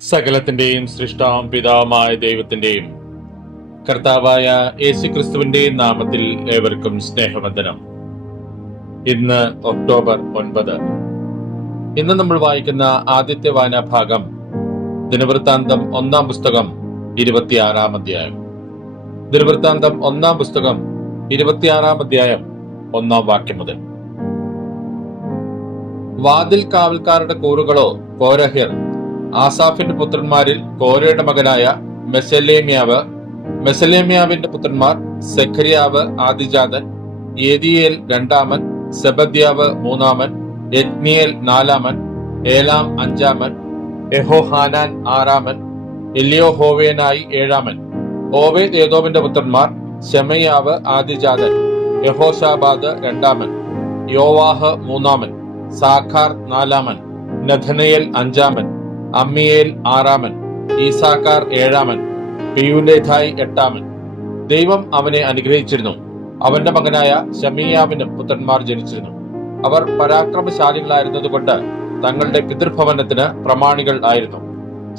സകലത്തിന്റെയും സൃഷ്ടാവും പിതാവുമായ ദൈവത്തിന്റെയും കർത്താവായ യേശുക്രിസ്തുവിന്റെയും നാമത്തിൽ ഏവർക്കും സ്നേഹവന്ദനം. ഇന്ന് ഒക്ടോബർ 9. ഇന്ന് നമ്മൾ വായിക്കുന്ന ആദ്യത്തെ വായനാഭാഗം ദിനവൃത്താന്തം 1-ാം പുസ്തകം 26-ാം അധ്യായം. ദിനവൃത്താന്തം 1-ാം പുസ്തകം 26-ാം അധ്യായം 1-ാം വാക്യം മുതൽ. വാതിൽ കാവൽക്കാരുടെ കൂറുകളോ കോരഹ്യർ. ആസാഫിന്റെ പുത്രന്മാരിൽ കോരയുടെ മകനായ മെസലേമ്യാവിന്റെ പുത്രന്മാർ സെഖര്യാവ് ആദിജാതൻ, യേദിയേൽ രണ്ടാമൻ, സെബദ്യാവ് മൂന്നാമൻ, യത്നിയേൽ നാലാമൻ, ഏലാം അഞ്ചാമൻ, യഹോഹാനാൻ ആറാമൻ, എല്യോഹോവേനായി ഏഴാമൻ. ഓബേദ് ഏദോമിന്റെ പുത്രന്മാർ ശെമയ്യാവ് ആദിജാതൻ, യഹോശാബാദ് രണ്ടാമൻ, യോവാഹ് മൂന്നാമൻ, സാഖാർ നാലാമൻ, നഥനയേൽ അഞ്ചാമൻ, അമ്മിയേൽ ആറാമൻ, ഈസാക്കാർ ഏഴാമൻ, പെയൂലേഥായി എട്ടാമൻ. ദൈവം അവനെ അനുഗ്രഹിച്ചിരുന്നു. അവന്റെ മകനായ ശെമയ്യാവിനും പുത്രന്മാർ ജനിച്ചിരുന്നു. അവർ പരാക്രമശാലികളായിരുന്നതുകൊണ്ട് തങ്ങളുടെ പിതൃഭവനത്തിന് പ്രമാണികൾ ആയിരുന്നു.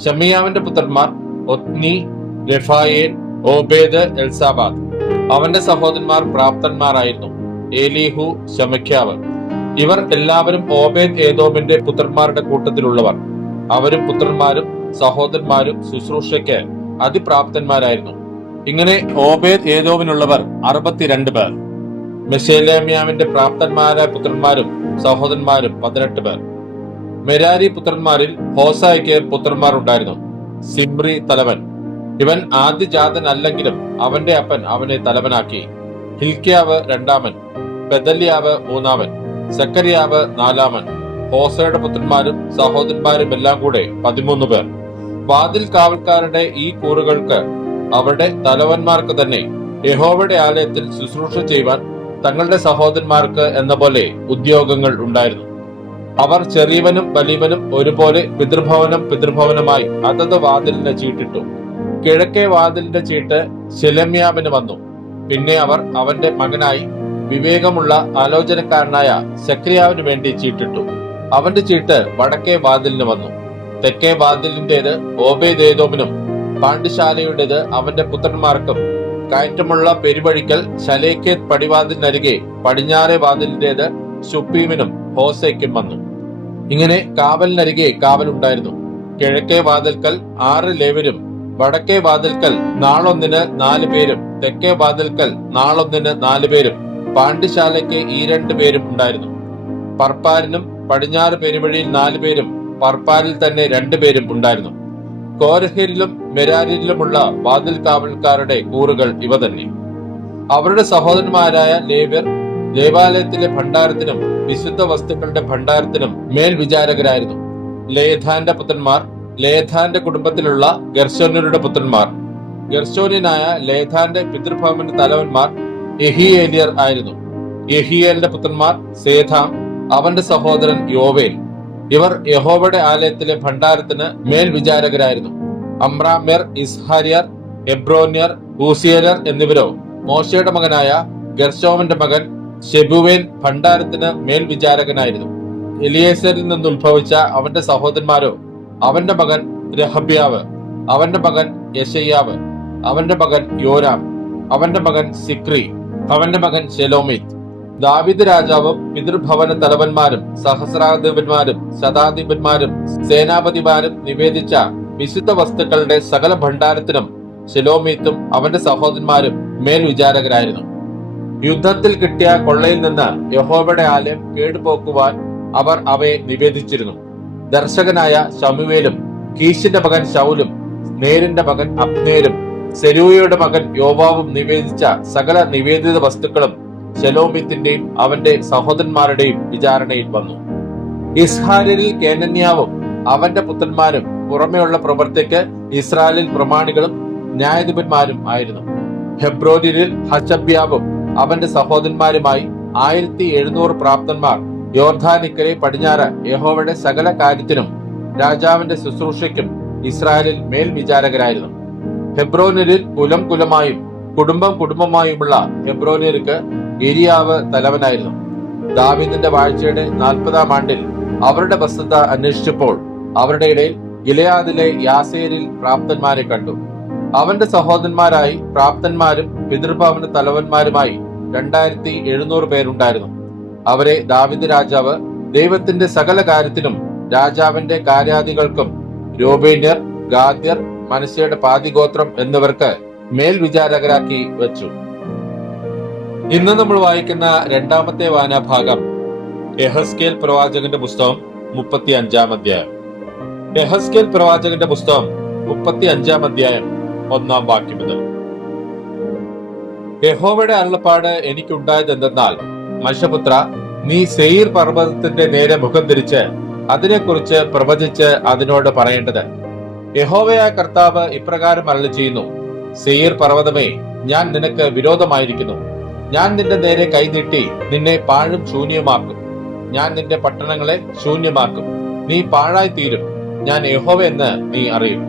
ശെമയ്യാവിന്റെ പുത്രന്മാർ ഒത്നി, രഫായേൽ, ഓബേദ്, എൽസാബാദ്. അവന്റെ സഹോദരന്മാർ പ്രാപ്തന്മാരായിരുന്നു, ഏലീഹു, ശെമയ്യാവ്. ഇവർ എല്ലാവരും ഓബേദ് ഏദോമിന്റെ പുത്രന്മാരുടെ കൂട്ടത്തിലുള്ളവർ. അവരും പുത്രന്മാരും സഹോദരന്മാരും ശുശ്രൂഷയ്ക്ക് അതിപ്രാപ്തന്മാരായിരുന്നു. ഇങ്ങനെ ഓബേദ് ഏദോമിനുള്ളവർ 62 പേർ. മെശേലേമ്യാവിന്റെ പ്രാപ്തന്മാരായ പുത്രന്മാരും സഹോദരന്മാരും 18 പേർ. മെരാരി പുത്രന്മാരിൽ ഹോസായ്ക്ക് പുത്രന്മാർ ഉണ്ടായിരുന്നു. സിമ്രി തലവൻ. ഇവൻ ആദ്യജാതൻ അല്ലെങ്കിലും അവന്റെ അപ്പൻ അവനെ തലവനാക്കി. ഹിൽക്യാവ് രണ്ടാമൻ, പെദല്യാവ് മൂന്നാമൻ, സെഖര്യാവ് നാലാമൻ. ഹോസയുടെ പുത്രന്മാരും സഹോദരന്മാരും എല്ലാം കൂടെ 13 പേർ. വാതിൽ കാവൽക്കാരുടെ ഈ കൂറുകൾക്ക് അവരുടെ തലവന്മാർക്ക് തന്നെ യഹോവയുടെ ആലയത്തിൽ ശുശ്രൂഷ ചെയ്യുവാൻ തങ്ങളുടെ സഹോദരന്മാർക്ക് എന്ന പോലെ ഉദ്യോഗങ്ങൾ ഉണ്ടായിരുന്നു. അവർ ചെറിയവനും വലിയവനും ഒരുപോലെ പിതൃഭവനമായി അതത് വാതിലിന് ചീട്ടിട്ടു. കിഴക്കേ വാതിലിന്റെ ചീട്ട് ശെലെമ്യാവിന് വന്നു. പിന്നെ അവർ അവന്റെ മകനായി വിവേകമുള്ള ആലോചനക്കാരനായ സെഖര്യാവിന് വേണ്ടി ചീട്ടിട്ടു. അവന്റെ ചീട്ട് വടക്കേ വാതിലിന് വന്നു. തെക്കേ വാതിലിന്റേത് ഓബേദ് ഏദോമിനും പാണ്ഡ്യശാലയുടേത് അവന്റെ പുത്രന്മാർക്കും. കയറ്റമുള്ള പെരുവഴിക്കൽ ശലേഖേത്ത് പടിവാതിലിനരികെ പടിഞ്ഞാറേ വാതിലിന്റേത് ശുപ്പീമിനും ഹോസയ്ക്കും വന്നു. ഇങ്ങനെ കാവലിനരികെ കാവലുണ്ടായിരുന്നു. കിഴക്കേ വാതിൽക്കൽ 6 ലേവ്യരും, വടക്കേ വാതിൽക്കൽ നാളൊന്നിന് 4 പേരും, തെക്കേ വാതിൽക്കൽ നാളൊന്നിന് 4 പേരും, പാണ്ഡ്യശാലയ്ക്ക് ഈ 2 പേരും ഉണ്ടായിരുന്നു. പർപ്പാരിനും പടിഞ്ഞാറ് പെരുവഴിയിൽ 4 പേരും, പർപ്പാരിൽ തന്നെ 2 പേരും ഉണ്ടായിരുന്നു. കോരഹ്യരിലും മെരാരിയിലുമുള്ള വാതിൽ കാവൽക്കാരുടെ കൂറുകൾ ഇവ തന്നെ. അവരുടെ സഹോദരന്മാരായ ലേവ്യർ ദേവാലയത്തിലെ ഭണ്ഡാരത്തിനും വിശുദ്ധ വസ്തുക്കളുടെ ഭണ്ഡാരത്തിനും മേൽവിചാരകരായിരുന്നു. ലേഥാന്റെ പുത്രന്മാർ ലേഥാന്റെ കുടുംബത്തിലുള്ള ഗെർശോന്യരുടെ പുത്രന്മാർ. ഗെർശോന്യനായ ലേഥാന്റെ പിതൃഭവന തലവന്മാർ യെഹിയേലിയർ ആയിരുന്നു. യെഹിയേലിന്റെ പുത്രന്മാർ സേഥാം, അവന്റെ സഹോദരൻ യോവേൽ. ഇവർ യഹോവയുടെ ആലയത്തിലെ ഭണ്ഡാരത്തിന് മേൽവിചാരകരായിരുന്നു. അമ്രാമ്യർ, ഇസ്ഹാര്യർ, എബ്രോന്യർ, ഊസിയലർ എന്നിവരോ മോശയുടെ മകനായ ഗെർശോമന്റെ മകൻ ശെബുവേൽ ഭണ്ഡാരത്തിന് മേൽവിചാരകനായിരുന്നു. എലിയേസരിൽ നിന്ന് ഉത്ഭവിച്ച അവന്റെ സഹോദരന്മാരോ അവന്റെ മകൻ രഹബ്യാവ്, അവന്റെ മകൻ യെശയ്യാവ്, അവന്റെ മകൻ യോരാം, അവന്റെ മകൻ സിക്രി, അവന്റെ മകൻ ശെലോമീത്ത്. ദാവീദ് രാജാവും പിതൃഭവന തലവന്മാരും സഹസ്രാധിപന്മാരും ശതാധിപന്മാരും സേനാപതിമാരും നിവേദിച്ച വിശുദ്ധ വസ്തുക്കളുടെ സകല ഭണ്ഡാരത്തിനും ശെലോമീത്തും അവന്റെ സഹോദരന്മാരും മേൽവിചാരകരായിരുന്നു. യുദ്ധത്തിൽ കിട്ടിയ കൊള്ളയിൽ നിന്ന് യഹോവയുടെ ആലയം കേടുപോക്കുവാൻ അവർ അവയെ നിവേദിച്ചിരുന്നു. ദർശകനായ ശമൂവേലും കീശിന്റെ മകൻ ശൗലും നേരിന്റെ മകൻ അബ്നേരും സെരൂയയുടെ മകൻ യോവാവും നിവേദിച്ച സകല നിവേദിത വസ്തുക്കളും ശെലോമീത്തിന്റെയും അവന്റെ സഹോദരന്മാരുടെയും വിചാരണയിൽ വന്നു. ഇസ്ഹാര്യരിൽ കേനന്യാവും അവന്റെ പുത്രന്മാരും പുറമെയുള്ള പ്രവൃത്തിക്ക് ഇസ്രായേലിൽ പ്രമാണികളും ന്യായാധിപന്മാരും ആയിരുന്നു. ഹെബ്രോന്യരിൽ ഹശബ്യാവും അവന്റെ സഹോദരന്മാരുമായി 1700 പ്രാപ്തന്മാർ യോർദ്ധാനിക്കരെ പടിഞ്ഞാറ് യഹോവയുടെ സകല കാര്യത്തിനും രാജാവിന്റെ ശുശ്രൂഷയ്ക്കും ഇസ്രായേലിൽ മേൽവിചാരകരായിരുന്നു. ഹെബ്രോന്യരിൽ കുലമായും കുടുംബമായുമുള്ള ഹെബ്രോന്യർക്ക് ഏരിയാവ് തലവനായിരുന്നു. ദാവീദിന്റെ വാഴ്ചയുടെ 40-ാം ആണ്ടിൽ അവരുടെ വസ്തുത അന്വേഷിച്ചപ്പോൾ അവരുടെ ഇടയിൽ ഗിലെയാദിലെ യാസേരിൽ പ്രാപ്തന്മാരെ കണ്ടു. അവന്റെ സഹോദരന്മാരായി പ്രാപ്തന്മാരും പിതൃഭവന തലവന്മാരുമായി 2700 പേരുണ്ടായിരുന്നു. അവരെ ദാവീദ് രാജാവ് ദൈവത്തിന്റെ സകല കാര്യത്തിലും രാജാവിന്റെ കാര്യാദികൾക്കും രൂബേന്യർ, ഗാദ്യർ, മനശ്ശെയുടെ പാതിഗോത്രം എന്നിവർക്ക് മേൽവിചാരകരാക്കി വെച്ചു. ഇന്ന് നമ്മൾ വായിക്കുന്ന രണ്ടാമത്തെ വായനാഭാഗം യെഹെസ്കേൽ പ്രവാചകന്റെ പുസ്തകം 35-ാം അധ്യായം. യെഹെസ്കേൽ പ്രവാചകന്റെ പുസ്തകം 35-ാം അധ്യായം 1-ാം വാക്യം മുതൽ. യഹോവയുടെ അരുളപ്പാട് എനിക്കുണ്ടായത് എന്തെന്നാൽ, മനുഷ്യപുത്ര, നീ സെയീർ പർവ്വതത്തിന്റെ നേരെ മുഖം തിരിച്ച് അതിനെക്കുറിച്ച് പ്രവചിച്ച് അതിനോട് പറയേണ്ടത്: യഹോവയായ കർത്താവ് ഇപ്രകാരം അരുളി ചെയ്യുന്നു, സെയീർ പർവ്വതമേ, ഞാൻ നിനക്ക് വിരോധമായിരിക്കുന്നു. ഞാൻ നിന്റെ നേരെ കൈനീട്ടി നിന്നെ പാഴും ശൂന്യമാക്കും. ഞാൻ നിന്റെ പട്ടണങ്ങളെ ശൂന്യമാക്കും. നീ പാഴായി തീരും. ഞാൻ യഹോവ എന്ന് നീ അറിയും.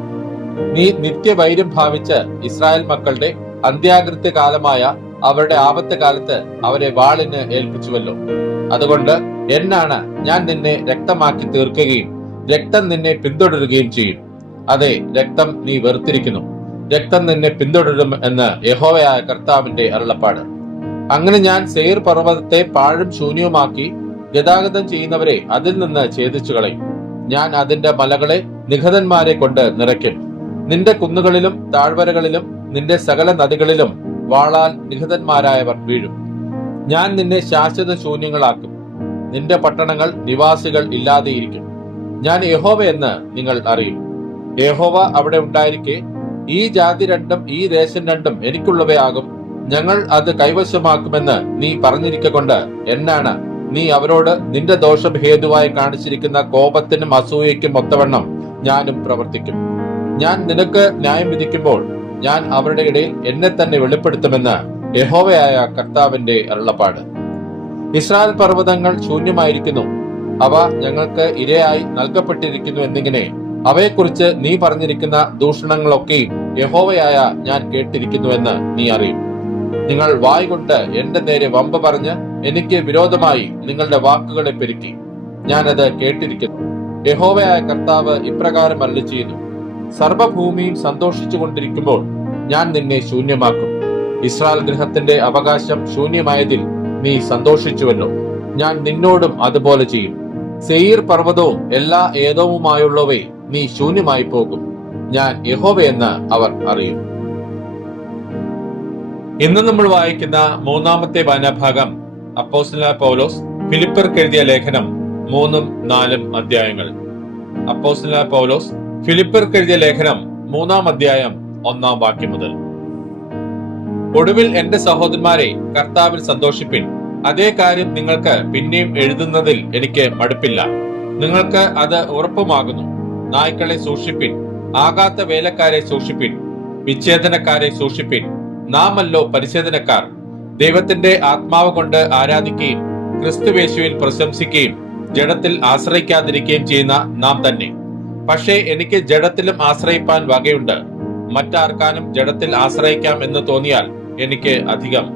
നീ നിത്യവൈര്യം ഭാവിച്ച് ഇസ്രായേൽ മക്കളുടെ അന്ത്യാകൃത്യ കാലമായ അവരുടെ ആപത്ത് കാലത്ത് അവരെ വാളിന് ഏൽപ്പിച്ചുവല്ലോ. അതുകൊണ്ട് എന്നാണ് ഞാൻ നിന്നെ രക്തമാക്കി തീർക്കുകയും രക്തം നിന്നെ പിന്തുടരുകയും ചെയ്യും. അതെ, രക്തം നീ വെറുത്തിരിക്കുന്നു. രക്തം നിന്നെ പിന്തുടരും എന്ന് യഹോവയായ കർത്താവിന്റെ അരുളപ്പാട്. അങ്ങനെ ഞാൻ സെയീർ പർവ്വതത്തെ പാഴും ശൂന്യവുമാക്കി ഗതാഗതം ചെയ്യുന്നവരെ അതിൽ നിന്ന് ഛേദിച്ചു കളയും. ഞാൻ അതിന്റെ മലകളെ നിഹതന്മാരെ കൊണ്ട് നിറയ്ക്കും. നിന്റെ കുന്നുകളിലും താഴ്വരകളിലും നിന്റെ സകല നദികളിലും വാളാൽ നിഹതന്മാരായവർ വീഴും. ഞാൻ നിന്നെ ശാശ്വത ശൂന്യങ്ങളാക്കും. നിന്റെ പട്ടണങ്ങൾ നിവാസികൾ ഇല്ലാതെയിരിക്കും. ഞാൻ യഹോവ എന്ന് നിങ്ങൾ അറിയും. യഹോവ അവിടെ ഉണ്ടായിരിക്കെ ഈ ജാതി രണ്ടും ഈ ദേശം രണ്ടും എനിക്കുള്ളവയാകും, ഞങ്ങൾ അത് കൈവശമാക്കുമെന്ന് നീ പറഞ്ഞിരിക്കൊണ്ട് എന്നാണ് നീ അവരോട് നിന്റെ ദോഷം ഹേതുവായി കാണിച്ചിരിക്കുന്ന കോപത്തിനും അസൂയയ്ക്കും ഒത്തവണ്ണം ഞാനും പ്രവർത്തിക്കും. ഞാൻ നിനക്ക് ന്യായം വിധിക്കുമ്പോൾ ഞാൻ അവരുടെ ഇടയിൽ എന്നെ തന്നെ വെളിപ്പെടുത്തുമെന്ന് യഹോവയായ കർത്താവിന്റെ അരുളപ്പാട്. ഇസ്രായേൽ പർവ്വതങ്ങൾ ശൂന്യമായിരിക്കുന്നു, അവ ഞങ്ങൾക്ക് ഇരയായി നൽകപ്പെട്ടിരിക്കുന്നു എന്നിങ്ങനെ അവയെക്കുറിച്ച് നീ പറഞ്ഞിരിക്കുന്ന ദൂഷണങ്ങളൊക്കെയും യഹോവയായ ഞാൻ കേട്ടിരിക്കുന്നുവെന്ന് നീ അറിയും. നിങ്ങൾ വായ് കൊണ്ട് എന്റെ നേരെ വമ്പ് പറഞ്ഞ് എനിക്ക് വിരോധമായി നിങ്ങളുടെ വാക്കുകളെ പെരുക്കി. ഞാനത് കേട്ടിരിക്കുന്നു. യഹോവയായ കർത്താവ് ഇപ്രകാരം അരുളി ചെയ്യുന്നു: സർവ്വഭൂമിയും സന്തോഷിച്ചു കൊണ്ടിരിക്കുമ്പോൾ ഞാൻ നിന്നെ ശൂന്യമാക്കും. ഇസ്രായേൽ ഗൃഹത്തിന്റെ അവകാശം ശൂന്യമായതിൽ നീ സന്തോഷിച്ചുവല്ലോ. ഞാൻ നിന്നോടും അതുപോലെ ചെയ്യും. സെയീർ പർവ്വതവും എല്ലാ ഏദോമുമായുള്ളവയെ നീ ശൂന്യമായി പോകും. ഞാൻ യഹോവയെന്ന് അവർ അറിയും. ഇന്ന് നമ്മൾ വായിക്കുന്ന മൂന്നാമത്തെ വായനാഭാഗം അപ്പോസ്തലനായ പൗലോസ് ഫിലിപ്പിയർക്ക് എഴുതിയ ലേഖനം 3-4 അധ്യായങ്ങൾ. അപ്പോസ്തലനായ പൗലോസ് ഫിലിപ്പിയർക്ക് എഴുതിയ ലേഖനം 3-ാം അധ്യായം 1-ാം വാക്യം മുതൽ. ഒടുവിൽ എന്റെ സഹോദരന്മാരെ, കർത്താവിൽ സന്തോഷിപ്പിൻ. അതേ കാര്യം നിങ്ങൾക്ക് പിന്നെയും എഴുതുന്നതിൽ എനിക്ക് മടുപ്പില്ല. നിങ്ങൾക്ക് അത് ഉറപ്പുമാകുന്നു. നായ്ക്കളെ സൂക്ഷിപ്പിൻ, ആകാത്ത വേലക്കാരെ സൂക്ഷിപ്പിൻ, വിച്ഛേദനക്കാരെ സൂക്ഷിപ്പിൻ. നാമല്ലോ പരിച്ഛേദനക്കാർ. ദൈവത്തിന്റെ ആത്മാവ് കൊണ്ട് ആരാധിക്കുകയും ക്രിസ്തുയേശുവിൽ പ്രശംസിക്കുകയും ജഡത്തിൽ ആശ്രയിക്കാതിരിക്കുകയും ചെയ്യുന്ന നാം തന്നെ. പക്ഷേ എനിക്ക് ജഡത്തിലും ആശ്രയിപ്പാൻ വകയുണ്ട്. മറ്റാർക്കാനും ജഡത്തിൽ ആശ്രയിക്കാം എന്ന് തോന്നിയാൽ എനിക്ക് അധികം.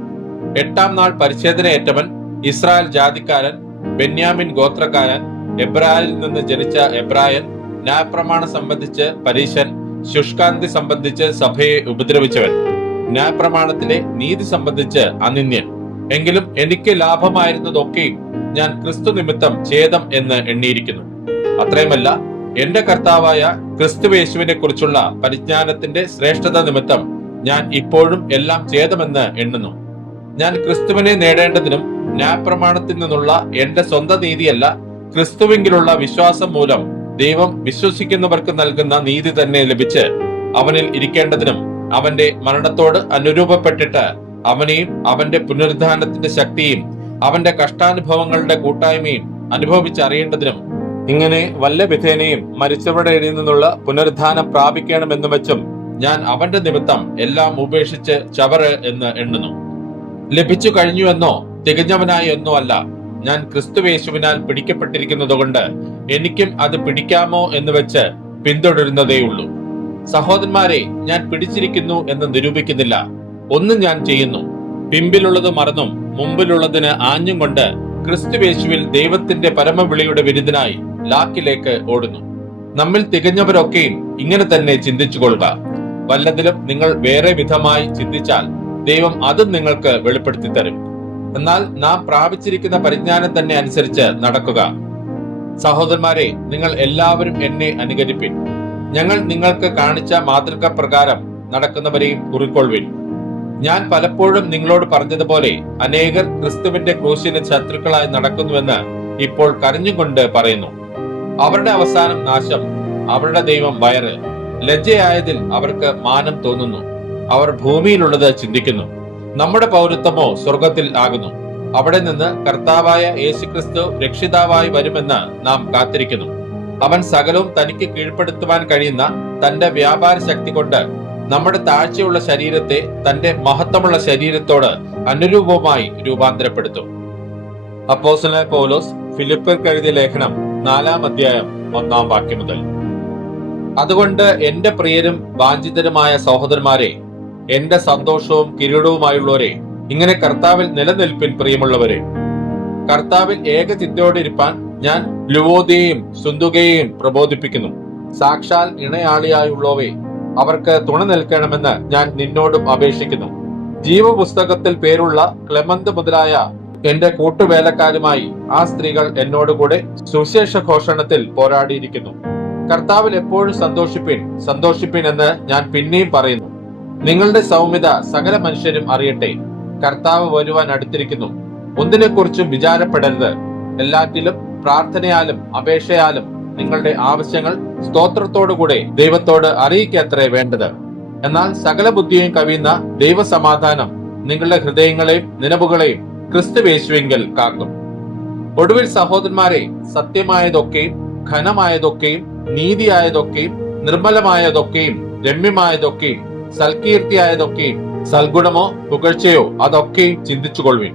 8-ാം നാൾ പരിച്ഛേദനയേറ്റവൻ, ഇസ്രായേൽ ജാതിക്കാരൻ, ബെന്യാമിൻ ഗോത്രക്കാരൻ, എബ്രായരിൽ നിന്ന് ജനിച്ച എബ്രായൻ, ന്യായപ്രമാണം സംബന്ധിച്ച് പരീശൻ, ശുഷ്കാന്തി സംബന്ധിച്ച് സഭയെ ഉപദ്രവിച്ചവൻ, ന്യായപ്രമാണത്തിലെ നീതി സംബന്ധിച്ച് അനിന്യൻ. എങ്കിലും എനിക്ക് ലാഭമായിരുന്നതൊക്കെയും ഞാൻ ക്രിസ്തു നിമിത്തം ഛേദം എന്ന് എണ്ണിയിരിക്കുന്നു. അത്രയുമല്ല, എന്റെ കർത്താവായ ക്രിസ്തുയേശുവിനെ കുറിച്ചുള്ള പരിജ്ഞാനത്തിന്റെ ശ്രേഷ്ഠത നിമിത്തം ഞാൻ ഇപ്പോഴും എല്ലാം ഛേദമെന്ന് എണ്ണുന്നു. ഞാൻ ക്രിസ്തുവിനെ നേടേണ്ടതിനും ന്യായപ്രമാണത്തിൽ നിന്നുള്ള എന്റെ സ്വന്തം നീതിയല്ല, ക്രിസ്തുവിലുള്ള വിശ്വാസം മൂലം ദൈവം വിശ്വസിക്കുന്നവർക്ക് നൽകുന്ന നീതി തന്നെ ലഭിച്ച് അവനിൽ ഇരിക്കേണ്ടതിനും അവന്റെ മരണത്തോട് അനുരൂപപ്പെട്ടിട്ട് അവനെയും അവന്റെ പുനരുദ്ധാനത്തിന്റെ ശക്തിയും അവന്റെ കഷ്ടാനുഭവങ്ങളുടെ കൂട്ടായ്മയും അനുഭവിച്ചറിയേണ്ടതിനും ഇങ്ങനെ വല്ല വിധേനയും മരിച്ചവരുടെ ഇടയിൽ നിന്നുള്ള പുനരുദ്ധാനം പ്രാപിക്കണമെന്നും വെച്ചും ഞാൻ അവന്റെ നിമിത്തം എല്ലാം ഉപേക്ഷിച്ച് ചവറ് എന്ന് എണ്ണുന്നു. ലഭിച്ചു കഴിഞ്ഞുവെന്നോ തികഞ്ഞവനായി എന്നോ അല്ല, ഞാൻ ക്രിസ്തുയേശുവിനാൽ പിടിക്കപ്പെട്ടിരിക്കുന്നതുകൊണ്ട് എനിക്കും അത് പിടിക്കാമോ എന്ന് വെച്ച് പിന്തുടരുന്നതേയുള്ളൂ. സഹോദരന്മാരെ, ഞാൻ പിടിച്ചിരിക്കുന്നു എന്ന് നിരൂപിക്കുന്നില്ല. ഒന്നും ഞാൻ ചെയ്യുന്നു, പിമ്പിലുള്ളത് മറന്നും മുമ്പിലുള്ളതിന് ആഞ്ഞും കൊണ്ട് ക്രിസ്തുയേശുവിൽ ദൈവത്തിന്റെ പരമവിളിയുടെ വിരുദ്ധനായി ലാക്കിലേക്ക് ഓടുന്നു. നമ്മിൽ തികഞ്ഞവരൊക്കെയും ഇങ്ങനെ തന്നെ ചിന്തിച്ചുകൊള്ളുക. വല്ലതിലും നിങ്ങൾ വേറെ വിധമായി ചിന്തിച്ചാൽ ദൈവം അതും നിങ്ങൾക്ക് വെളിപ്പെടുത്തി തരും. എന്നാൽ നാം പ്രാപിച്ചിരിക്കുന്ന പരിജ്ഞാനം തന്നെ അനുസരിച്ച് നടക്കുക. സഹോദരന്മാരെ, നിങ്ങൾ എല്ലാവരും എന്നെ അനുകരിപ്പിൻ. ഞങ്ങൾ നിങ്ങൾക്ക് കാണിച്ച മാതൃക പ്രകാരം നടക്കുന്നവരെയും കുറിക്കൊള്ളുവിൻ. ഞാൻ പലപ്പോഴും നിങ്ങളോട് പറഞ്ഞതുപോലെ അനേകർ ക്രിസ്തുവിന്റെ ക്രൂശിന് ശത്രുക്കളായി നടക്കുന്നുവെന്ന് ഇപ്പോൾ കരഞ്ഞുകൊണ്ട് പറയുന്നു. അവരുടെ അവസാനം നാശം, അവരുടെ ദൈവം വയറ്. ലജ്ജയായതിൽ അവർക്ക് മാനം തോന്നുന്നു. അവർ ഭൂമിയിലുള്ളത് ചിന്തിക്കുന്നു. നമ്മുടെ പൗരത്വമോ സ്വർഗത്തിൽ ആകുന്നു. അവിടെ നിന്ന് കർത്താവായ യേശുക്രിസ്തു രക്ഷിതാവായി വരുമെന്ന് നാം കാത്തിരിക്കുന്നു. അവൻ സകലവും തനിക്ക് കീഴ്പ്പെടുത്തുവാൻ കഴിയുന്ന തന്റെ വ്യാപാര ശക്തി കൊണ്ട് നമ്മുടെ താഴ്ചയുള്ള ശരീരത്തെ തന്റെ മഹത്വമുള്ള ശരീരത്തോട് അനുരൂപമായി രൂപാന്തരപ്പെടുത്തും. അപ്പോസ്തലനായ പൗലോസ് ഫിലിപ്പിയർക്ക് എഴുതിയ ലേഖനം 4-ാം അധ്യായം 1-ാം വാക്യം മുതൽ. അതുകൊണ്ട് എന്റെ പ്രിയരും വാഞ്ചിതരുമായ സഹോദരന്മാരെ, എന്റെ സന്തോഷവും കിരീടവുമായുള്ളവരെ, ഇങ്ങനെ കർത്താവിൽ നിലനിൽപ്പിൻ. പ്രിയമുള്ളവരെ, കർത്താവിൽ ഏകചിന്തയോടിരിപ്പാൻ ഞാൻ ലുവോദിയെയും സുന്തുകയെയും പ്രബോധിപ്പിക്കുന്നു. സാക്ഷാൽ ഇണയാളിയായുള്ളവേ, അവർക്ക് തുണ നിൽക്കണമെന്ന് ഞാൻ നിന്നോടും അപേക്ഷിക്കുന്നു. ജീവപുസ്തകത്തിൽ പേരുള്ള ക്ലെമന്ത് മുതലായ എന്റെ കൂട്ടുവേലക്കാരുമായി ആ സ്ത്രീകൾ എന്നോടുകൂടെ സുവിശേഷ ഘോഷണത്തിൽ പോരാടിയിരിക്കുന്നു. കർത്താവിൽ എപ്പോഴും സന്തോഷിപ്പിൻ, സന്തോഷിപ്പിൻ എന്ന് ഞാൻ പിന്നെയും പറയുന്നു. നിങ്ങളുടെ സൗമ്യത സകല മനുഷ്യരും അറിയട്ടെ. കർത്താവ് വരുവാൻ അടുത്തിരിക്കുന്നു. ഒന്നിനെക്കുറിച്ചും വിചാരപ്പെടരുത്. എല്ലാറ്റിലും പ്രാർത്ഥനയാലും അപേക്ഷയാലും നിങ്ങളുടെ ആവശ്യങ്ങൾ സ്തോത്രത്തോടുകൂടെ ദൈവത്തോട് അറിയിക്കത്രേ വേണ്ടത്. എന്നാൽ സകല ബുദ്ധിയും കവിയുന്ന ദൈവസമാധാനം നിങ്ങളുടെ ഹൃദയങ്ങളെയും നിലവുകളെയും ക്രിസ്തുയേശുവിങ്കൽ കാക്കും. ഒടുവിൽ സഹോദരന്മാരെ, സത്യമായതൊക്കെയും ഘനമായതൊക്കെയും നീതിയായതൊക്കെയും നിർമ്മലമായതൊക്കെയും രമ്യമായതൊക്കെയും സൽകീർത്തിയായതൊക്കെയും സൽഗുണമോ പുകഴ്ചയോ അതൊക്കെയും ചിന്തിച്ചുകൊള്ളുവിൻ.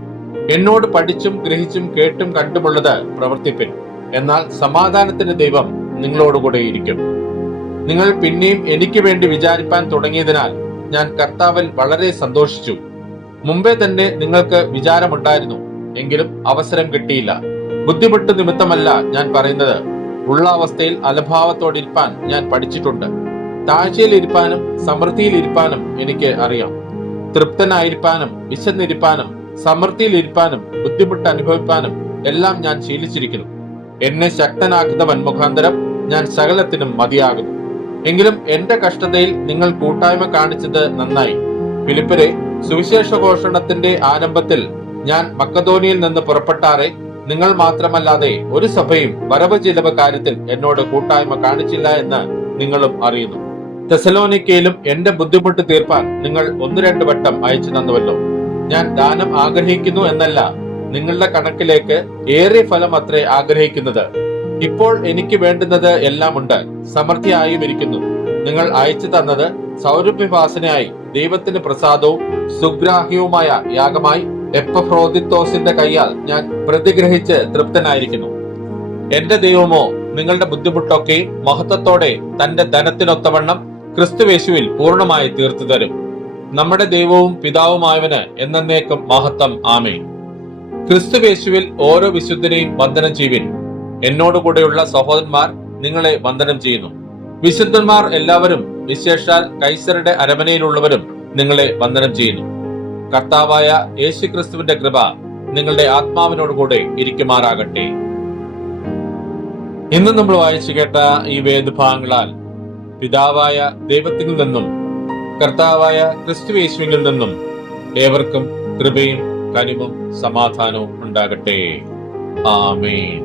എന്നോട് പഠിച്ചും ഗ്രഹിച്ചും കേട്ടും കണ്ടുമുള്ളത് പ്രവർത്തിപ്പിൻ. എന്നാൽ സമാധാനത്തിന്റെ ദൈവം നിങ്ങളോടുകൂടെ ഇരിക്കും. നിങ്ങൾ പിന്നെയും എനിക്ക് വേണ്ടി വിചാരിപ്പാൻ തുടങ്ങിയതിനാൽ ഞാൻ കർത്താവിൽ വളരെ സന്തോഷിച്ചു. മുമ്പേ തന്നെ നിങ്ങൾക്ക് വിചാരമുണ്ടായിരുന്നു, എങ്കിലും അവസരം കിട്ടിയില്ല. ബുദ്ധിമുട്ട് നിമിത്തമല്ല ഞാൻ പറയുന്നത്. ഉള്ള അവസ്ഥയിൽ അലഭാവത്തോടിരിപ്പാൻ ഞാൻ പഠിച്ചിട്ടുണ്ട്. താഴ്ചയിലിരിപ്പാനും സമൃദ്ധിയിലിരിപ്പാനും എനിക്ക് അറിയാം. തൃപ്തനായിരിക്കാനും വിശന്നിരിപ്പാനും സമൃദ്ധിയിലിരിപ്പാനും ബുദ്ധിമുട്ട് അനുഭവിപ്പാനും എല്ലാം ഞാൻ ശീലിച്ചിരിക്കുന്നു. എന്നെ ശക്തനാക്കുന്നവൻ മുഖാന്തരം ഞാൻ സകലത്തിനും മതിയാകുന്നു. എങ്കിലും എന്റെ കഷ്ടതയിൽ നിങ്ങൾ കൂട്ടായ്മ കാണിച്ചത് നന്നായി. ഫിലിപ്പിലെ സുവിശേഷ ഘോഷണത്തിന്റെ ആരംഭത്തിൽ ഞാൻ മക്കദോനിയിൽ നിന്ന് പുറപ്പെട്ടാറെ നിങ്ങൾ മാത്രമല്ലാതെ ഒരു സഭയും വരവ് ചിലവ് കാര്യത്തിൽ എന്നോട് കൂട്ടായ്മ കാണിച്ചില്ല എന്ന് നിങ്ങളും അറിയുന്നു. തെസലോനിക്കയിലും എന്റെ ബുദ്ധിമുട്ട് തീർപ്പാൻ നിങ്ങൾ 1-2 വട്ടം അയച്ചു തന്നുവല്ലോ. ഞാൻ ദാനം ആഗ്രഹിക്കുന്നു എന്നല്ല, നിങ്ങളുടെ കണക്കിലേക്ക് ഏറിയ ഫലം അത്രേ ആഗ്രഹിക്കുന്നത്. ഇപ്പോൾ എനിക്ക് വേണ്ടുന്നത് എല്ലാം ഉണ്ട്, സമൃദ്ധിയായും ഇരിക്കുന്നു. നിങ്ങൾ അയച്ചു തന്നത് സൗരഭ്യവാസനയായി ദൈവത്തിന് പ്രസാദവും സുഗ്രാഹ്യവുമായ യാഗമായി എപ്പഫ്രോദിത്തോസിന്റെ കൈയാൽ ഞാൻ പ്രതിഗ്രഹിച്ച് തൃപ്തനായിരിക്കുന്നു. എന്റെ ദൈവമോ നിങ്ങളുടെ ബുദ്ധിമുട്ടൊക്കെ മഹത്വത്തോടെ തന്റെ ധനത്തിനൊത്തവണ്ണം ക്രിസ്തുയേശുവിൽ പൂർണ്ണമായി തീർത്തു തരും. നമ്മുടെ ദൈവവും പിതാവുമായവന് എന്നേക്കും മഹത്വം. ആമേൻ. ക്രിസ്തുയേശുവിൽ ഓരോ വിശുദ്ധനെയും വന്ദനം ചെയ്യുവിൻ. എന്നോടുകൂടെയുള്ള സഹോദരന്മാർ നിങ്ങളെ വന്ദനം ചെയ്യുന്നു. വിശുദ്ധന്മാർ എല്ലാവരും, വിശേഷാൽ കൈസരുടെ അരമനയിലുള്ളവരും നിങ്ങളെ വന്ദനം ചെയ്യുന്നു. കർത്താവായ യേശുക്രിസ്തുവിന്റെ കൃപ നിങ്ങളുടെ ആത്മാവിനോടുകൂടെ ഇരിക്കുമാറാകട്ടെ. ഇന്ന് നമ്മൾ വായിച്ചു കേട്ട ഈ വേദഭാഗങ്ങളാൽ പിതാവായ ദൈവത്തിൽ നിന്നും കർത്താവായ ക്രിസ്തുയേശുവിൽ നിന്നും ഏവർക്കും കൃപയും കനിവും സമാധാനവും ഉണ്ടാകട്ടെ. ആമേൻ.